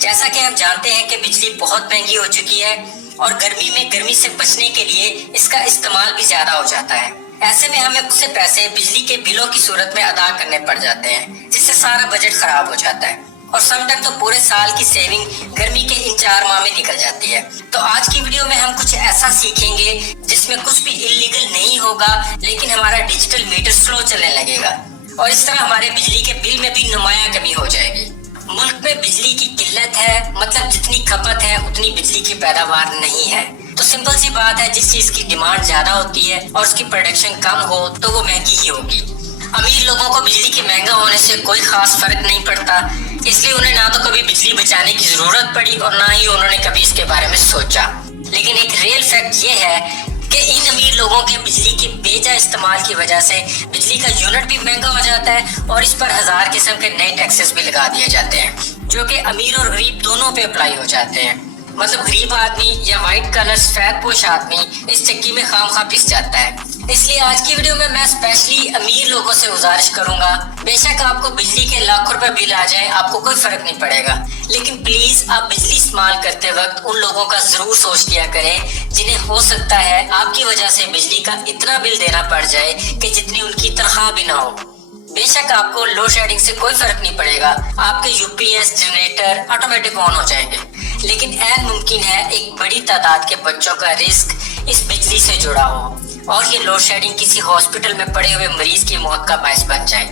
جیسا کہ ہم جانتے ہیں کہ بجلی بہت مہنگی ہو چکی ہے اور گرمی میں گرمی سے بچنے کے لیے اس کا استعمال بھی زیادہ ہو جاتا ہے۔ ایسے میں ہمیں اس سے پیسے بجلی کے بلوں کی صورت میں ادا کرنے پڑ جاتے ہیں، جس سے سارا بجٹ خراب ہو جاتا ہے اور سم ٹائم تو پورے سال کی سیونگ گرمی کے ان 4 ماہ میں نکل جاتی ہے۔ تو آج کی ویڈیو میں ہم کچھ ایسا سیکھیں گے جس میں کچھ بھی انلیگل نہیں ہوگا، لیکن ہمارا ڈیجیٹل میٹر سلو چلنے لگے گا اور اس طرح ہمارے بجلی کے بل میں بھی نمایاں کمی ہو جائے گی۔ ملک میں بجلی کی قلت ہے، مطلب جتنی کھپت ہے اتنی بجلی کی پیداوار نہیں ہے۔ تو سمپل سی بات ہے، جس چیز کی ڈیمانڈ زیادہ ہوتی ہے اور اس کی پروڈکشن کم ہو تو وہ مہنگی ہی ہوگی۔ امیر لوگوں کو بجلی کے مہنگا ہونے سے کوئی خاص فرق نہیں پڑتا، اس لیے انہیں نہ تو کبھی بجلی بچانے کی ضرورت پڑی اور نہ ہی انہوں نے کبھی اس کے بارے میں سوچا۔ لیکن ایک ریئل فیکٹ یہ ہے کہ ان امیر لوگوں کے بجلی کے بے جا استعمال کی وجہ سے بجلی کا یونٹ بھی مہنگا ہو جاتا ہے اور اس پر ہزار قسم کے نئے ٹیکسز بھی لگا دیے جاتے ہیں، جو کہ امیر اور غریب دونوں پہ اپلائی ہو جاتے ہیں۔ مطلب غریب آدمی یا وائٹ کلر سفید پوش آدمی اس چکی میں خام خواہ پس جاتا ہے۔ اس لیے آج کی ویڈیو میں اسپیشلی امیر لوگوں سے گزارش کروں گا، بے شک آپ کو بجلی کے لاکھوں روپے بل آ جائے، آپ کو کوئی فرق نہیں پڑے گا، لیکن پلیز آپ بجلی استعمال کرتے وقت ان لوگوں کا ضرور سوچ لیا کریں جنہیں ہو سکتا ہے آپ کی وجہ سے بجلی کا اتنا بل دینا پڑ جائے کہ جتنی ان کی تنخواہ بھی نہ ہو۔ بے شک آپ کو لوڈ شیڈنگ سے کوئی فرق نہیں پڑے گا، آپ کے U P S generator automatic on ہو جائیں گے، لیکن عین ممکن ہے ایک بڑی تعداد کے بچوں کا رزق اس بجلی سے جڑا ہو اور یہ لوڈ شیڈنگ کسی ہاسپٹل میں پڑے ہوئے مریض کی موت کا باعث بن جائے۔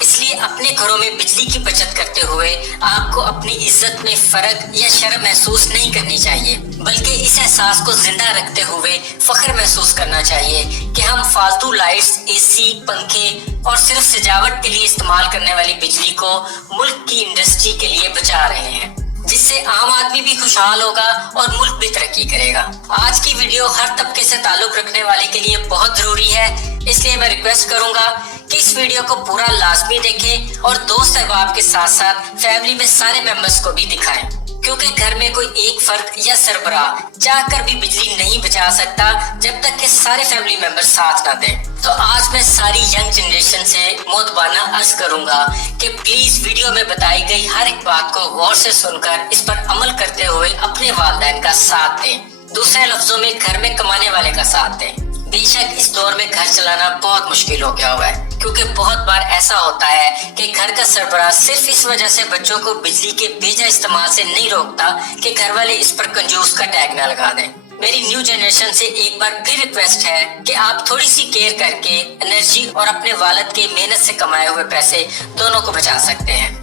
اس لیے اپنے گھروں میں بجلی کی بچت کرتے ہوئے آپ کو اپنی عزت میں فرق یا شرم محسوس نہیں کرنی چاہیے، بلکہ اس احساس کو زندہ رکھتے ہوئے فخر محسوس کرنا چاہیے کہ ہم فالتو لائٹس، اے سی، پنکھے اور صرف سجاوٹ کے لیے استعمال کرنے والی بجلی کو ملک کی انڈسٹری کے لیے بچا رہے ہیں، جس سے عام آدمی بھی خوشحال ہوگا اور ملک بھی ترقی کرے گا۔ آج کی ویڈیو ہر طبقے سے تعلق رکھنے والے کے لیے بہت ضروری ہے، اس لیے میں ریکویسٹ کروں گا کہ اس ویڈیو کو پورا لازمی دیکھیں اور دوست احباب کے ساتھ ساتھ فیملی میں سارے ممبرز کو بھی دکھائیں، کیونکہ گھر میں کوئی ایک فرد یا سربراہ چاہ کر بھی بجلی نہیں بچا سکتا جب تک کہ سارے فیملی ممبر ساتھ نہ دیں۔ تو آج میں ساری ینگ جنریشن سے مؤدبانہ عرض کروں گا کہ پلیز ویڈیو میں بتائی گئی ہر ایک بات کو غور سے سن کر اس پر عمل کرتے ہوئے اپنے والدین کا ساتھ دیں، دوسرے لفظوں میں گھر میں کمانے والے کا ساتھ دیں۔ بے شک اس دور میں گھر چلانا بہت مشکل ہو گیا ہوا ہے، کیونکہ بہت بار ایسا ہوتا ہے کہ گھر کا سربراہ صرف اس وجہ سے بچوں کو بجلی کے بے جا استعمال سے نہیں روکتا کہ گھر والے اس پر کنجوس کا ٹیگ نہ لگا دیں۔ میری نیو جنریشن سے ایک بار پھر ریکویسٹ ہے کہ آپ تھوڑی سی کیئر کر کے انرجی اور اپنے والد کے محنت سے کمائے ہوئے پیسے دونوں کو بچا سکتے ہیں۔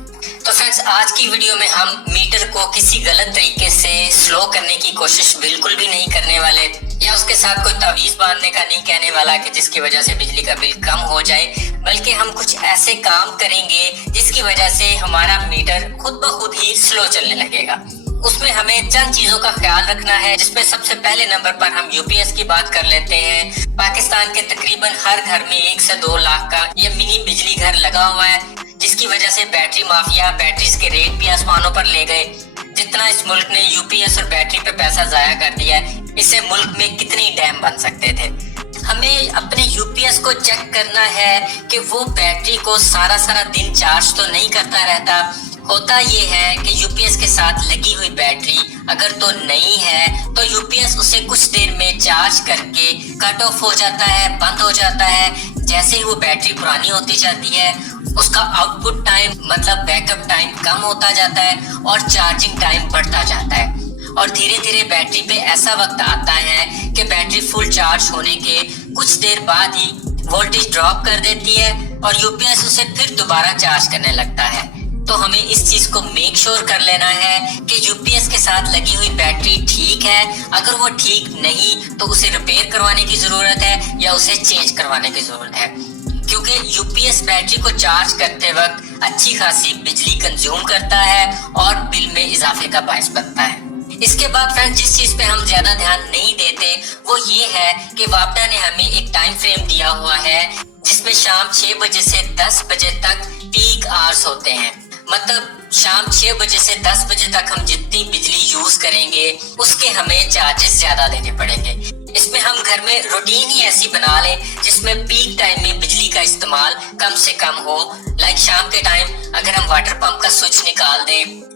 تو فرینڈز، آج کی ویڈیو میں ہم میٹر کو کسی غلط طریقے سے سلو کرنے کی کوشش بالکل بھی نہیں کرنے والے، یا اس کے ساتھ کوئی تعویذ باندھنے کا نہیں کہنے والا کہ جس کی وجہ سے بجلی کا بل کم ہو جائے، بلکہ ہم کچھ ایسے کام کریں گے جس کی وجہ سے ہمارا میٹر خود بخود ہی سلو چلنے لگے گا۔ اس میں ہمیں چند چیزوں کا خیال رکھنا ہے، جس میں سب سے پہلے نمبر پر ہم یو پی ایس کی بات کر لیتے ہیں۔ پاکستان کے تقریباً ہر گھر میں 1 سے 2 لاکھ کا یہ منی بجلی گھر لگا ہوا ہے، جس کی وجہ سے بیٹری مافیا بیٹریز کے ریٹ بھی آسمانوں پر لے گئے۔ جتنا اس ملک نے یو پی ایس اور بیٹری پہ پیسہ ضائع کر دیا ہے، اس سے ملک میں کتنی ڈیم بن سکتے تھے۔ ہمیں اپنے یو پی ایس کو چیک کرنا ہے کہ وہ بیٹری کو سارا دن چارج تو نہیں کرتا رہتا۔ ہوتا یہ ہے کہ یو پی ایس کے ساتھ لگی ہوئی بیٹری اگر تو نہیں ہے تو یو پی ایس اسے کچھ دیر میں چارج کر کے کٹ آف ہو جاتا ہے، بند ہو جاتا ہے۔ جیسے ہی وہ بیٹری پرانی ہوتی جاتی ہے، اس کا آؤٹ پٹ ٹائم مطلب بیک اپ ٹائم کم ہوتا جاتا ہے اور چارجنگ ٹائم بڑھتا جاتا ہے، اور دھیرے دھیرے بیٹری پہ ایسا وقت آتا ہے کہ بیٹری فل چارج ہونے کے کچھ دیر بعد ہی وولٹیج ڈراپ کر دیتی ہے اور یو پی ایس اسے پھر دوبارہ چارج کرنے لگتا ہے۔ تو ہمیں اس چیز کو میک شور کر لینا ہے کہ یو پی ایس کے ساتھ لگی ہوئی بیٹری ٹھیک ہے، اگر وہ ٹھیک نہیں تو اسے ریپیئر کروانے کی ضرورت ہے یا اسے چینج کروانے کی ضرورت ہے، کیونکہ یو پی ایس بیٹری کو چارج کرتے وقت اچھی خاصی بجلی کنزیوم کرتا ہے اور بل میں اضافے کا باعث بنتا ہے۔ اس کے بعد فرینڈ، جس چیز پہ ہم زیادہ دھیان نہیں دیتے وہ یہ ہے کہ وابڈا نے ہمیں ایک ٹائم فریم دیا ہوا ہے جس میں شام 6 بجے سے 10 بجے تک پیک آورز ہوتے ہیں۔ مطلب شام 6 بجے سے 10 بجے تک ہم جتنی بجلی یوز کریں گے اس کے ہمیں چارجز زیادہ دینے پڑیں گے۔ اس میں ہم گھر میں روٹین ہی ایسی بنا لیں جس میں پیک ٹائم میں بجلی کا استعمال کم سے کم ہو، لائک شام کے ٹائم اگر ہم واٹر پمپ کا سوئچ نکال دیں